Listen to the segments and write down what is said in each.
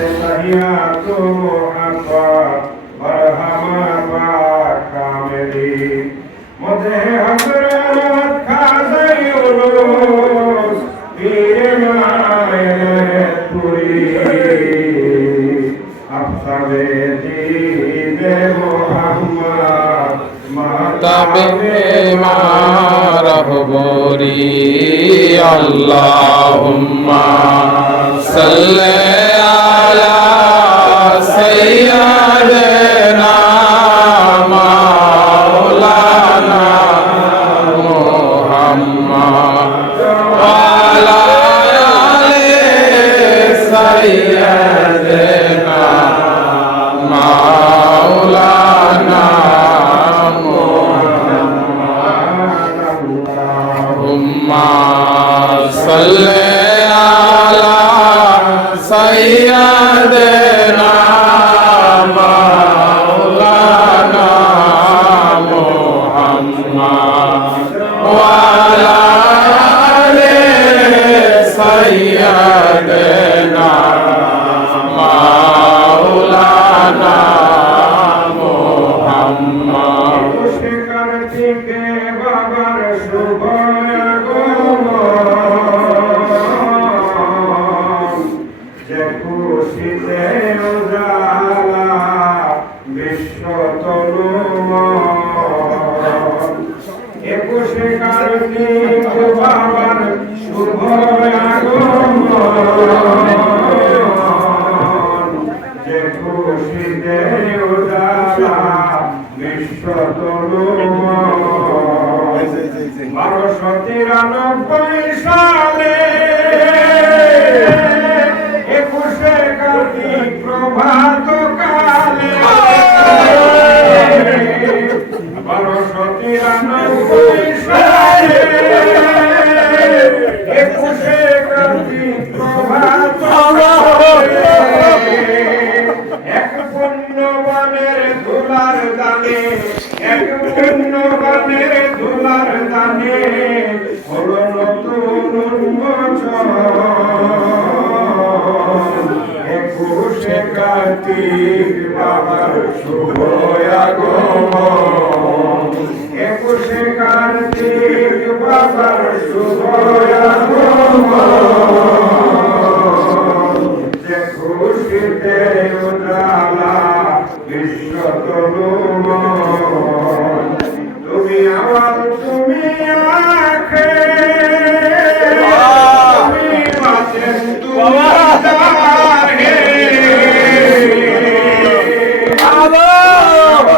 تحيات محبا مرحبا باك عملي مدح حضرات خازن يونس بير معاين پوری افسر دید محمد محتبه ما رب بوری اللهم صلی না মাওলানা। বারোশো তিরানব্বই সালে। Viva Chuva!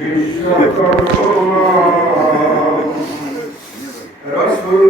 বিশ্বকর্মা রসুল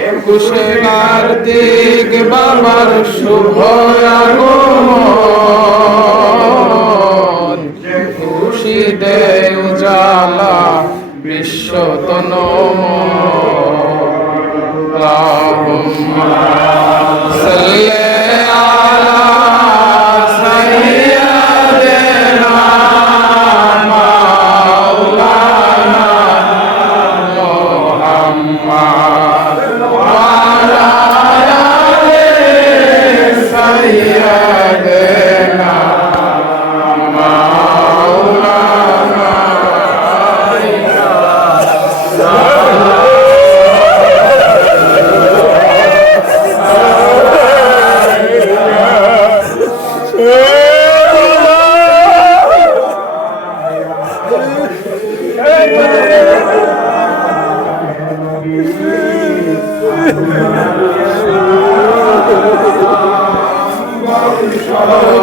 একুশে কার্তিক বাবার শুভ আগমন। সত্যের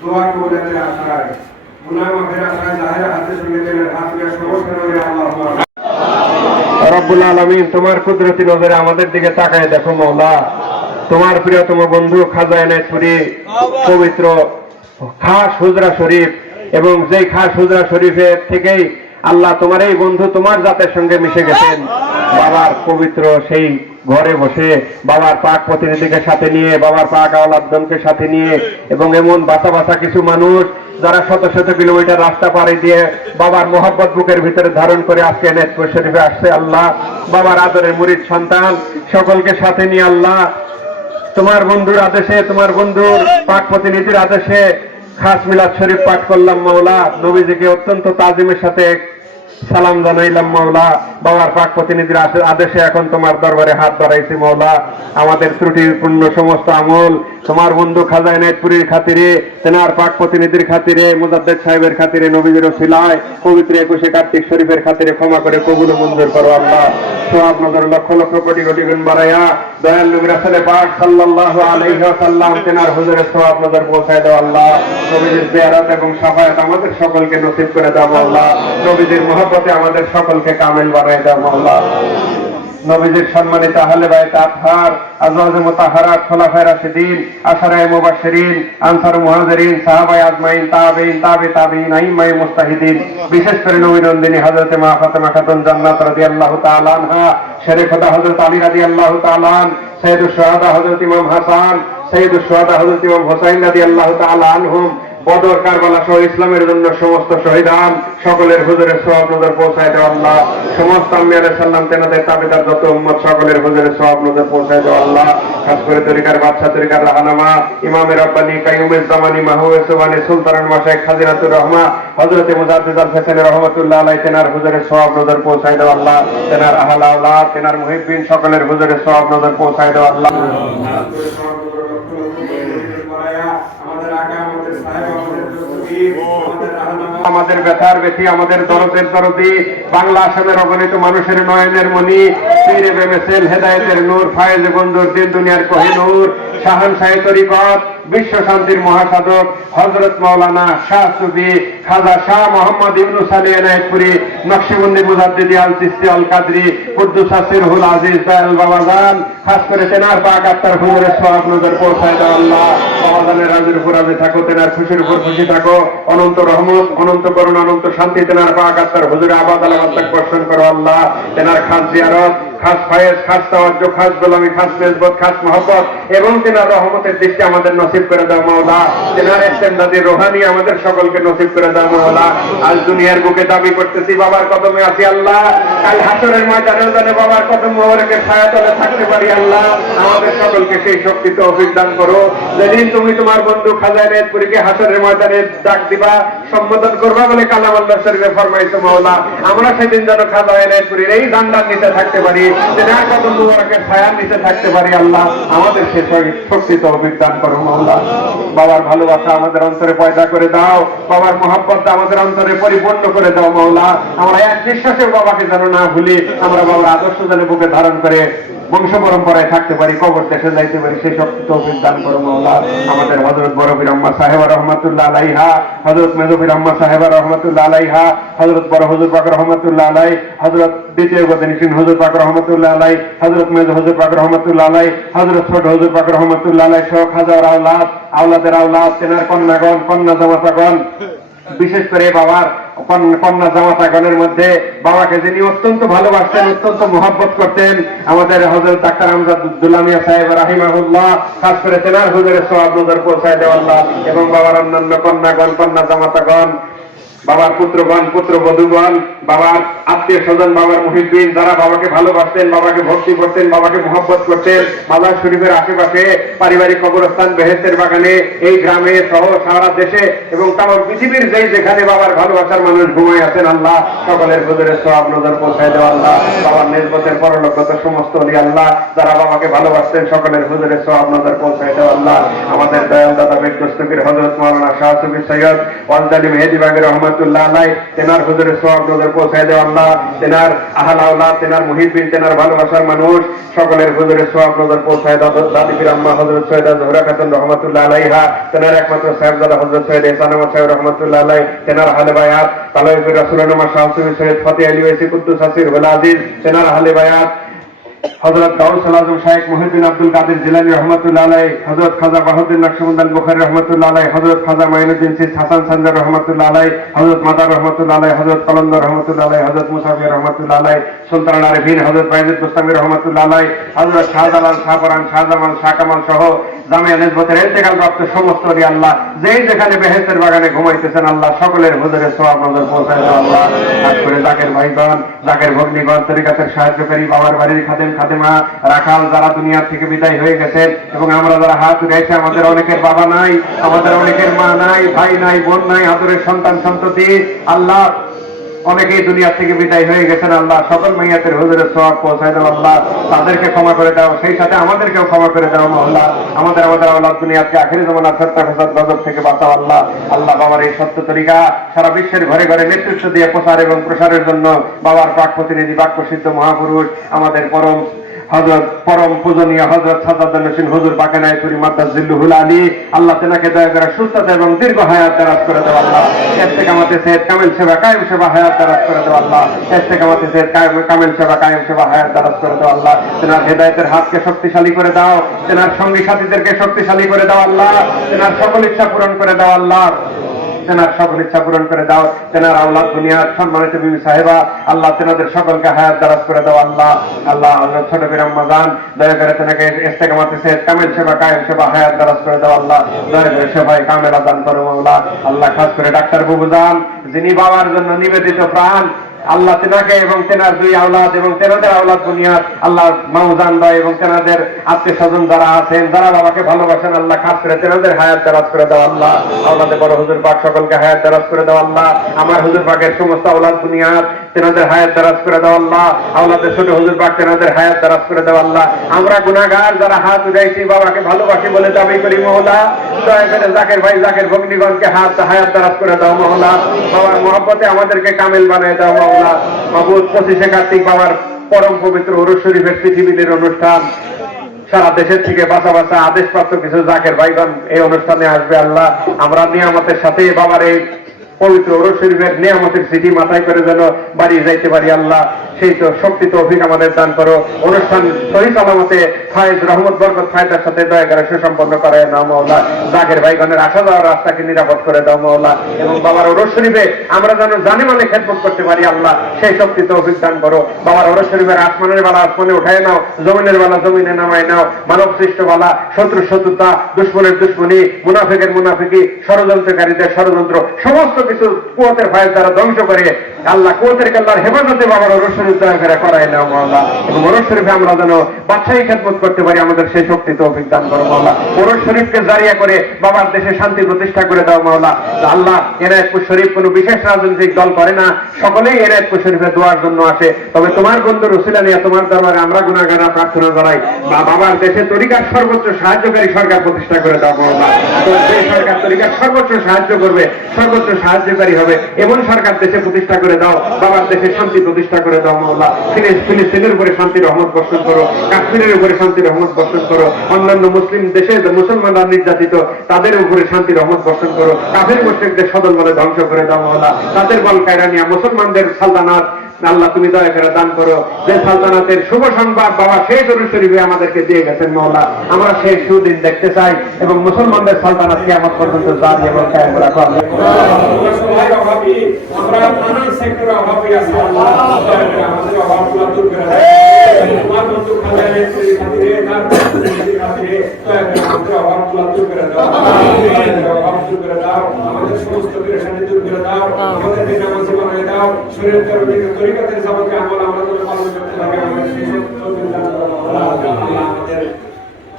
দোয়া কবুলের আশায় গুনাহ মাফের আশায় জাহের হাতে সঙ্গে হাত দিয়ে সমস্ত নবী আল্লাহ রব্বুল আলামিন, তোমার কুদরতি নজরে আমাদের দিকে তাকায় দেখো মওলা। তোমার প্রিয়তম বন্ধু খাজা এনায়তপুরি পবিত্র খাস হুজরা শরীফ এবং যেই খাস হুজরা শরীফের থেকেই আল্লাহ তোমার এই বন্ধু তোমার জাতের সঙ্গে মিশে গেছেন। বাবার পবিত্র সেই ঘরে বসে বাবার পাক প্রতিনিধিকে সাথে নিয়ে, বাবার পাক আওলাদনকে সাথে নিয়ে এবং এমন বাসা বাসা কিছু মানুষ যারা শত শত কিলোমিটার রাস্তা পাড়ি দিয়ে বাবার মোহাব্বত বুকের ভিতরে ধারণ করে আজকে নেতপুর শরীফে আসছে আল্লাহ। বাবার আদরের মুরিদ সন্তান, সকলকে সাথে নিয়ে আল্লাহ। তোমার বন্ধুর আদেশে, তোমার বন্ধুর পাক প্রতিনিধির আদেশে খাস মিলাদ শরীফ পাঠ করলাম মাওলা। নবীজিকে অত্যন্ত তাজিমের সাথে সালাম জানাইলাম, মাওলা। বাবার পাক প্রতিনিধির আদেশে এখন তোমার দরবারে হাত বাড়াইছি, মাওলা। আমাদের ত্রুটিপূর্ণ সমস্ত আমল তোমার বন্ধু খাজা এনায়তপুরীর খাতিরে, তেনার পাক প্রতিনিধির খাতিরে, মুজাদ্দেদ সাহেবের খাতিরে নবীদের সিলায় পবিত্র একুশে কার্তিক শরীফের খাতিরে ক্ষমা করে কবুল মঞ্জুর করো, আল্লাহ। সোহাব নজর লক্ষ লক্ষ কোটি কোটি গুণ বাড়াইয়া দয়াল নবী রাসূলের পাক সাল্লাল্লাহু আলাইহি ওয়াসাল্লাম তেনার হুজুরের সোহাব নজর পৌঁছায় দাও, আল্লাহ। নবীদের জিয়ারত এবং সাফায়াত আমাদের সকলকে নসিব করে দাও আল্লাহ নবীদের মহব্বতে আমাদের সকলকে কামেল বানাই দাও আল্লাহ নবীজির সম্মানিত আহলে বাইত আতহার আজওয়াজে মুতাহারাত, খোলাফায়ে রাশিদিন, আশারায়ে মুবাশশিরিন, আনসার মুহাজিরিন, সাহাবায়ে আজমাইন, তাবেঈন, তাবে তাবেঈন, আইম্মায়ে মুস্তাহিদিন। বিশেষ করে নবী নন্দিনী হযরতে মা ফাতেমা খাতুন জান্নাত রাদিয়াল্লাহু তাআলা আনহা, শেরে খোদা হযরত আলী রাদিয়াল্লাহু তাআলা আন সাইয়্যিদুশ শুহাদা হযরত ইমাম হাসান সাইয়্যিদুশ শুহাদা হযরত ইমাম হুসাইন রাদিয়াল্লাহু তাআলা আনহুম বদর কারবালা সহ ইসলামের জন্য সমস্ত শহীদান, সকলের হুজুরের সওয়াব নজর পৌঁছায় দেওয়া আল্লাহ। সমস্ত আম্বিয়া আলাইহিস সালাম তেনাদের তাবেদার যত উম্মত, সকলের হুজুরের সওয়াব নজর পৌঁছায় দেওয়া আল্লাহ। খাস করে তরিকার বাদশা তরিকার রাহানামা, ইমামে রব্বানি কাইয়ুমের জামানি, মাহবুবে সুবানি সুলতানুল মাশাইখ খাজিরাতুর রহমা, হযরতে মুজাদ্দিদ আল হোসেন রহমাতুল্লাহ আলাইহি, তেনার হুজুরের সওয়াব নজর পৌঁছায় দেওয়া আল্লাহ। তেনার আহলা তেনার মুহিব্বিন, সকলের হুজুরের সওয়াব নজর পৌঁছায় দেওয়া আল্লাহ। আমাদের ব্যথার ব্যথি আমাদের দরদের দরদি। বাংলা আসামের অগণিত মানুষের নয়নের মণি, পীরে বেমেসেল হেদায়েতের নূর, ফায়েজ বন্ধুর দিন দুনিয়ার কোহিনূর শাহান শাহী তরিকত, বিশ্ব শান্তির মহাসাধক হজরত মাওলানা শাহ সুবি খাজা শাহ মোহাম্মদ ইবনুস আলী এনায়তপুরি নকশবন্দি মুজাদ্দিদি আল চিস্তি আল কাদরি কুদ্দুস আসিরহুল আজিজ দয়াল বাবাজান খাস করে তেনার পাক আত্মার হুজুরের সওয়াব নজর পৌঁছায় দাও আল্লাহ। বাবাজানের রাজের উপর রাজে থাকো, তেনার খুশির উপর খুশি থাকো। অনন্ত রহমত, অনন্ত করুণ, অনন্ত শান্তি তেনার পাক আত্মার হুজুরে আবাদ আলাবাদ বর্ষণ করো আল্লাহ। তেনার খাস জিয়ারত, খাস ফায়েজ, খাস তাওয়াজ্জ, খাস গোলামি, খাস মেজবত, খাস মহব্বত এবং তেনার রহমতের দৃষ্টি আমাদের নসিব করে দাও মাওলা। তেনার ইস্তেমদাদি রোহানি আমাদের সকলকে নসিব করে দাও মাওলা। আজ দুনিয়ার বুকে দাবি করতেছি, বাবার কদমে আছি আল্লাহ। কাল হাসরের ময়দানে বাবার কদম মোহরকে ছায়া তলে থাকতে পারি আল্লাহ, আমাদের সকলকে সেই করো। যেদিন তুমি তোমার বন্ধু হাসরের ময়দানে ডাক দিবা, সম্বোধন করবা বলে কালাম আল্লাহ শরীফে মাওলা, আমরা সেদিন যেন এই দান্ডার নিচে থাকতে পারি মোহরকে ছায়ার নিচে থাকতে পারি আল্লাহ, আমাদের সে করো মাওলা। বাবার ভালোবাসা আমাদের অন্তরে পয়দা করে দাও, বাবার মহাব্বত আমাদের অন্তরে পরিপূর্ণ করে দাও মাওলা। আমরা এক বিশ্বাসে বাবাকে যেন না ভুলি, আমরা বাবার আদর্শ যেন বুকে ধারণ করে বংশ পরম্পরায় থাকতে পারি, কবর দেশে যাইতে পারি, সেই শক্তি তৌফিক দান করো মাওলা। আমাদের হযরত বড়বীর আম্মা সাহেবা রহমাতুল্লাহ আলাইহা, হযরত মেজবীর আম্মা সাহেবা রহমাতুল্লাহ আলাইহা, হযরত বড় হুজুর পাক রহমাতুল্লাহ আলাই, হযরত দ্বিতীয় গদিনিসিন হুজুর পাক রহমাতুল্লাহ আলাই, হযরত মেজ হুজুর পাক রহমাতুল্লাহ আলাই, হযরত ছোট হুজুর পাক রহমাতুল্লাহ আলাই সহ হাজার আওলাদ, আওলাদের আওলাদ, তেনার কন্যাগণ, কন্যা জামাতাগণ, বিশেষ করে বাবার কন্যা জামাতাগণের মধ্যে বাবাকে যিনি অত্যন্ত ভালোবাসতেন, অত্যন্ত মহব্বত করতেন, আমাদের হজরত ডাক্তার আমজাদুল্লামিয়া সাহেব রাহিমাহুল্লাহ, খাস করে তেনার হুজুরের সব নজর পৌঁছায় দেওয়াল্লাহ এবং বাবার অন্যান্য কন্যাগণ, কন্যা জামাতাগণ বাবার পুত্রগণ পুত্র বধুগণ বাবার আত্মীয় স্বজন, বাবার মুহিদ্দিন, যারা বাবাকে ভালোবাসতেন, বাবাকে ভক্তি করতেন, বাবাকে মহব্বত করতেন বাবার শরীফের আশেপাশে পারিবারিক কবরস্থান, বেহেস্তের বাগানে, এই গ্রামে সহ সারা দেশে এবং তাম পৃথিবীর যেই যেখানে বাবার ভালোবাসার মানুষ ঘুমায় আছেন, আল্লাহ সকলের হুজুরের সব নজর পৌঁছায় দেওয়া, আল্লাহ বাবার নির্বতের পরলোকগত সমস্ত অলি, আল্লাহ যারা বাবাকে ভালোবাসতেন, সকলের হুজুরের সব নজর পৌঁছায় দেওয়া, আল্লাহ আমাদের দয়াল দাদা বেদস্তকের হজরত মাওলানা শাহ সুবি সৈয়দ ওয়ালদালি মেহেদি বাগের রহমতুল্লাহ আলাই তেনার হুজুরের সব নজর পৌঁছায় দেওয়া আল্লাহ, তেনার আহাল আউলাদ তেনার মুহিদ্দিন তেনার ভালোবাসার মানুষ, সকলের হুজুরের সব নজর পৌঁছায় দাদা, দাদি ফির আম্মা হজরত সৈয়দ জোহরা খাতুন রহমতুল্লাহ আলাইহা, তেনার একমাত্র সাহেবজাদা হজরত সৈয়দ এহসান সাহেব রহমতুল্লাহ আলাই তেনার আহলে বায়াত তালাইফুর রাসুলানুমা শাহসুবি সৈয়দ ফতে আলী ওয়াইসি কুদ্দুস আসির হুল আজিজ, তেনার আহলে বায়াত হজরত Ghaus Azam Shaikh Mohiuddin Abdul Qadir Jilani রহমতুল্লাহ আলাই হজরত খাজা বাহুদ্দিন নকশবন্দান বুখারি রহমতুল্লাহ আলাই হজরত খাজা মাইনুদ্দিন সিস হাসান সান্দার রহমতুল্লাহ আলাই হজরত মাদার রহমতুল্লাহ আলাই হজরত কলন্দর রহমতুল্লাহ আলাই হজরত মুসাফির রহমতুল্লাহ আলাই সুলতান আরিফিন হজরত বাইজুদ মুস্তামি রহমতুল্লাহ আলাই হজরত শাহজালাল, শাহপরান শাহজামাল শাহ কামাল সহ জামিয়া নিসবতের ইন্তেকাল প্রাপ্ত সমস্ত আল্লাহ, যেই যেখানে বেহেস্তের বাগানে ঘুমাইতেছেন আল্লাহ, সকলের হুজুরের সওয়াব নজর পৌঁছায় আল্লাহ। করে জাকের ভাইগণ জাকের ভগ্নিগণ, তরিকাতের সাহায্যকারী, বাবার বাড়ির খাদেম খাদেমা রাখাল যারা দুনিয়ার থেকে বিদায় হয়ে গেছেন এবং আমরা যারা হাত উঠেছে আমাদের অনেকের বাবা নাই, আমাদের অনেকের মা নাই, ভাই নাই, বোন নাই, আদরের সন্তান সন্ততি আল্লাহ অনেকেই দুনিয়া থেকে বিদায় হয়ে গেছেন, আল্লাহ সকল মাইয়াতের হুজুরের সব পৌঁছায় দাও আল্লাহ তাদেরকে ক্ষমা করে দাও, সেই সাথে আমাদেরকেও ক্ষমা করে দাও, আল্লাহ আমাদের আমাদের আল্লাহ দুনিয়াকে আখেরি যেমন সত্তা ফেসাদ গজব থেকে বাঁচাও, আল্লাহ আল্লাহ বাবার এই সত্য তরিকা সারা বিশ্বের ঘরে ঘরে নেতৃত্ব দিয়ে প্রসার এবং প্রসারের জন্য বাবার পাক প্রতিনিধি, বাক্য সিদ্ধ মহাপুরুষ, আমাদের পরম হজরত পরম পূজনীয় হজরত মাতা জিল্লুহুল আলী, আল্লাহ তেনাকে দয়া করে এবং দীর্ঘ হায়াত দারাজ করে আল্লাহ। এর থেকে আমাদের সেদ কামিল সেবা কায়েম সেবা হায়াত দারাজ করে দেওয়া আল্লাহ। এর থেকে আমাদের সেদ কামিল সেবা কায়েম সেবা হায়াত দারাজ করে আল্লাহ। তেনার হেদায়তের হাতকে শক্তিশালী করে দাও। তেনার সঙ্গী সাথীদেরকে শক্তিশালী করে দাও আল্লাহ। তেনার সকল ইচ্ছা পূরণ করে দাও আল্লাহ। তেনার সকল ইচ্ছা পূরণ করে দাও। তেনার আল্লাহ দুনিয়ার সম্মানিত বিবি সাহেবা, আল্লাহ তেনাদের সকলকে হায়াত দারাজ করে দাও, আল্লাহ আল্লাহ আল্লাহ, ছোট বিরাম মাদান দয়া করে তেনাকে ইস্তেকামাতে সে কামেল সেবা, কায়েম সেবা হায়াত দারাজ করে দাও, আল্লাহ, দয়া করে সেবায় কামেল আদান করো আল্লাহ আল্লাহ, খাস করে ডাক্তার বুবুদান যিনি বাবার জন্য নিবেদিত প্রাণ আল্লাহ তেনাকে এবং তেনার দুই আওলাদ এবং তেনাদের আওলাদ বুনিয়াদ আল্লাহ মাউজান দয় এবং তেনাদের আত্মীয় স্বজন যারা আছেন, যারা বাবাকে ভালোবাসেন, আল্লাহ খাস করে তেনাদের হায়াত দারাজ করে দাও আল্লাহ। আওলাদে বড় হুজুর পাক সকলকে হায়াত দারাজ করে দাও আল্লাহ। আমার হুজুর পাকের সমস্ত আওলাদ বুনিয়াদ তেনাদের হায়াত দারাজ করে দাও আল্লাহ। ছোট হুজুর পাক তেনাদের হায়াত দারাজ করে দাও আল্লাহ। আমরা গুনাহগার যারা হাত বাবাকে ভালোবাসি বলে দাবি করি মহলা। দয়া করে জাকের ভাই, জাকের হাত হায়াত দারাজ করে দাও মহলা। বাবার মহব্বতে আমাদেরকে কামিল বানিয়ে দাও মহলা। পঁচিশে কার্তিক বাবার পরম পবিত্র অরুষ শরীফের পৃথিবীর অনুষ্ঠান। সারা দেশের থেকে বাসা বাসা আদেশপ্রাপ্ত কিছু জাকের ভাইগণ এই অনুষ্ঠানে আসবে আল্লাহ। আমরা নিয়ামতের সাথে বাবার এই পবিত্র শরীফের নিয়ামতের সিটি মাথায় করে যেন বাড়ি যাইতে পারি আল্লাহ। সেই শক্তি তো অভিজ্ঞ আমাদের দান করো। অনুষ্ঠান সহি সালামতে ফায়েজ রহমত বরকত ফায়দার সাথে দয়া করে সুসম্পন্ন করে নাও মাওলা। জাগের ভাইগণের আসা যাওয়ার রাস্তাকে নিরাপদ করে দাও মাওলা। এবং বাবার অরস শরীফে আমরা যেন জানে মানে খেদমত করতে পারি আল্লাহ, সেই শক্তি তো অভিজ্ঞান করো। বাবার অরস শরীফের আসমানের বেলা আসমানে উঠায় নাও, জমিনের বেলা জমিনে নামায় নাও। মানব সৃষ্ট বেলা, শত্রু শত্রুতা, দুশ্মনের দুশ্মনী, মুনাফিকের মুনাফিকি, ষড়যন্ত্রকারীদের ষড়যন্ত্র, সমস্ত কিছু কুয়াতের ফায়ের দ্বারা ধ্বংস করে আল্লাহ কুয়াতের কাল্লার হেফাজতে বাবার অরস আমাদের সেই শক্তি তো অভিজ্ঞান করো, মাওলা। অরস শরীফকে জারিয়া করে বাবার দেশে শান্তি প্রতিষ্ঠা করে দাও, মাওলা। আল্লাহ এনায়তপুর শরীফ কোনো বিশেষ রাজনৈতিক দল করে না। সকলেই এনায়তপুর শরীফে দোয়ার জন্য আসে। তবে তোমার বন্ধু রসিলা নিয়ে তোমার দরবারে আমরা গুণাগারা প্রার্থনা করাই বাবার দেশে তরিকার সর্বোচ্চ সাহায্যকারী সরকার প্রতিষ্ঠা করে দাও সরকার সর্বোচ্চ সাহায্য করবে, সর্বোচ্চ সাহায্যকারী হবে, এমন সরকার দেশে প্রতিষ্ঠা করে দাও, বাবার দেশে শান্তি প্রতিষ্ঠা করে দাও ফিলিস্তিনের উপরে শান্তি রহমত বর্ষণ করো, কাশ্মীরের উপরে শান্তি রহমত বর্ষণ করো, অন্যান্য মুসলিম দেশে মুসলমানরা নির্যাতিত, তাদের উপরে শান্তি রহমত বর্ষণ করো। কাফের মুসলিমদের সদল বলে ধ্বংস করে দাও তাদের বল কায়রানিয়া মুসলমানদের সালতানাত আল্লাহ তুমি দয়া করে দান করো। যে সালতানাতের শুভ সংবাদ বাবা সেই দরুদ শরীফে আমাদেরকে দিয়ে গেছেন মৌলা। আমরা সেই সুদিন দেখতে চাই এবং মুসলমানদের সালতানাত কিয়ামত পর্যন্ত জারি এবং কায়েম রাখো। আমরা করে দাও আমাদের সমস্ত পেরেশানি দূর করে দাও আমাদের নামাজি বানিয়ে দাও শরীর তরবিকে তরিকাতের যাবতীয় আমল আমরা যেন পালন করতে পারি আমাদের সেই সব তৌফিক দান করো আল্লাহ আল্লাহ আমাদের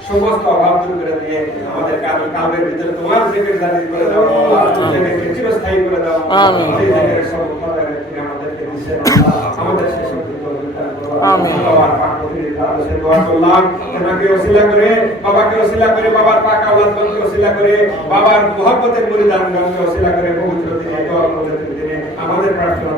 সমস্ত অভাব দূর করে দিয়ে আমাদের কাল- ভিতরে তোমার জিকির জারি করে দাও জিকিরকে চিরস্থায়ী করে দাও আমিন। সেই জিকিরের সব আমাদেরকে আমাদের সেই শক্তি দান করো আমিন। তাআলা সে দোয়া করলাম তোমাকে ওসিলা করে করে, বাবার পাকা ওসিলা করে, বাবার মহব্বতের মুরিদানগণকে ওসিলা করে, পবিত্র দিনে আমাদের প্রার্থনা।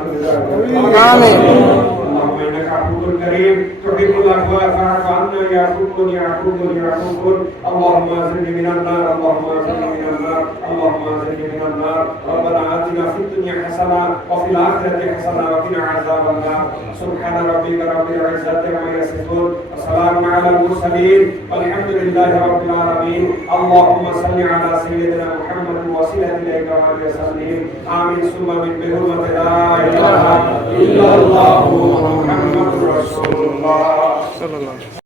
اللهم انك عفو كريم تحب العفو فاعف عنا يا عفو يا عفو يا عفو اللهم اجرني من النار اللهم اجرني من النار اللهم اجرني من النار ربنا اتنا في الدنيا حسنه وفي الاخره حسنه وقنا عذاب النار سبحان ربك رب العزه عما يصفون وسلام على المرسلين والحمد لله رب العالمين اللهم صل على سيدنا محمد وسيله اليك وعلى وسلم امين ثم من بحرمه لا اله الا الله محمد رسول الله